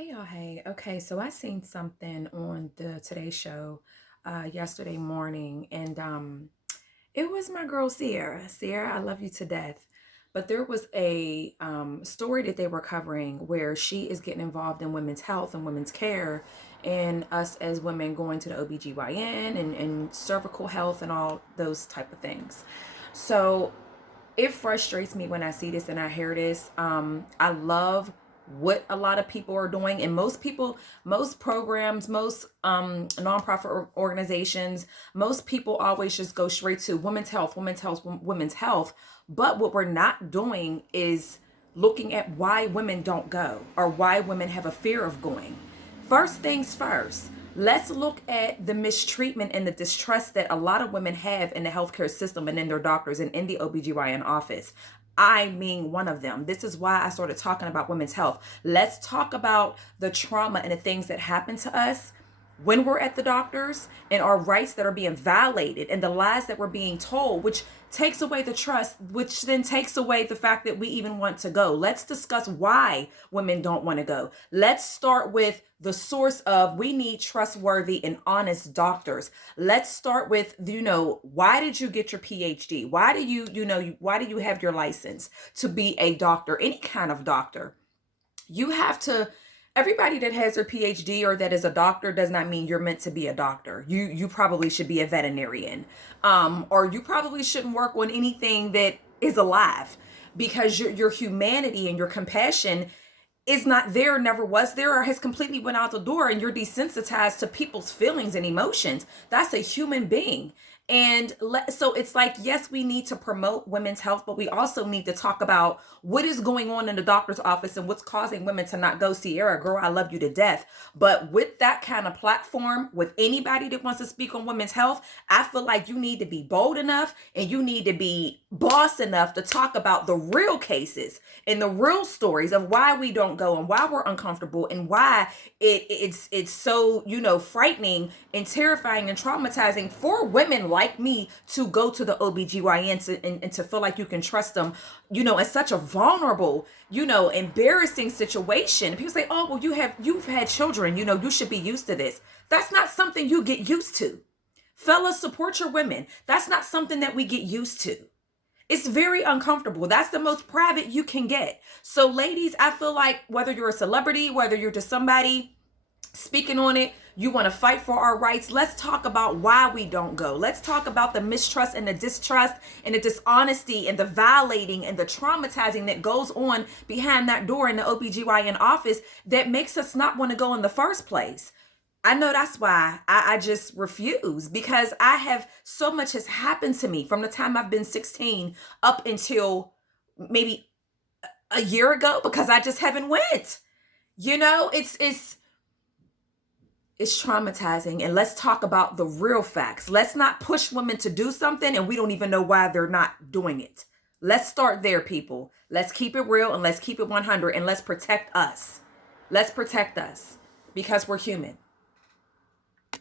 Hey y'all, hey. Okay, so I seen something on the Today Show yesterday morning, and it was my girl Sierra. Sierra, I love you to death. But there was a story that they were covering where she is getting involved in women's health and women's care, and us as women going to the OBGYN and cervical health and all those type of things. So it frustrates me when I see this and I hear this. I love what a lot of people are doing, and most people, most programs, most nonprofit organizations, most people always just go straight to women's health, women's health, women's health. But what we're not doing is looking at why women don't go or why women have a fear of going. First things first, let's look at the mistreatment and the distrust that a lot of women have in the healthcare system and in their doctors and in the OBGYN office. I mean, one of them. This is why I started talking about women's health. Let's talk about the trauma and the things that happen to us when we're at the doctors, and our rights that are being violated and the lies that we're being told, which takes away the trust, which then takes away the fact that we even want to go. Let's discuss why women don't want to go. Let's start with the source of we need trustworthy and honest doctors. Let's start with, why did you get your PhD? Why do why do you have your license to be a doctor, any kind of doctor? You have to, everybody that has their PhD or that is a doctor does not mean you're meant to be a doctor. You probably should be a veterinarian. Or you probably shouldn't work on anything that is alive, because your humanity and your compassion is not there, never was there, or has completely went out the door, and you're desensitized to people's feelings and emotions. That's a human being. And so it's like, yes, we need to promote women's health, but we also need to talk about what is going on in the doctor's office and what's causing women to not go. Sierra, girl, I love you to death. But with that kind of platform, with anybody that wants to speak on women's health, I feel like you need to be bold enough and you need to be boss enough to talk about the real cases and the real stories of why we don't go and why we're uncomfortable and why it's so frightening and terrifying and traumatizing for women like me to go to the OBGYN and to feel like you can trust them, in such a vulnerable, embarrassing situation. People say, oh, well, you've had children, you should be used to this. That's not something you get used to. Fellas, support your women. That's not something that we get used to. It's very uncomfortable. That's the most private you can get. So ladies, I feel like whether you're a celebrity, whether you're just somebody speaking on it, you want to fight for our rights, let's talk about why we don't go. Let's talk about the mistrust and the distrust and the dishonesty and the violating and the traumatizing that goes on behind that door in the OBGYN office that makes us not want to go in the first place. I know that's why I just refuse, because I have so much has happened to me from the time I've been 16 up until maybe a year ago, because I just haven't went. It's traumatizing, and let's talk about the real facts. Let's not push women to do something and we don't even know why they're not doing it. Let's start there, people. Let's keep it real and let's keep it 100, and let's protect us. Let's protect us because we're human.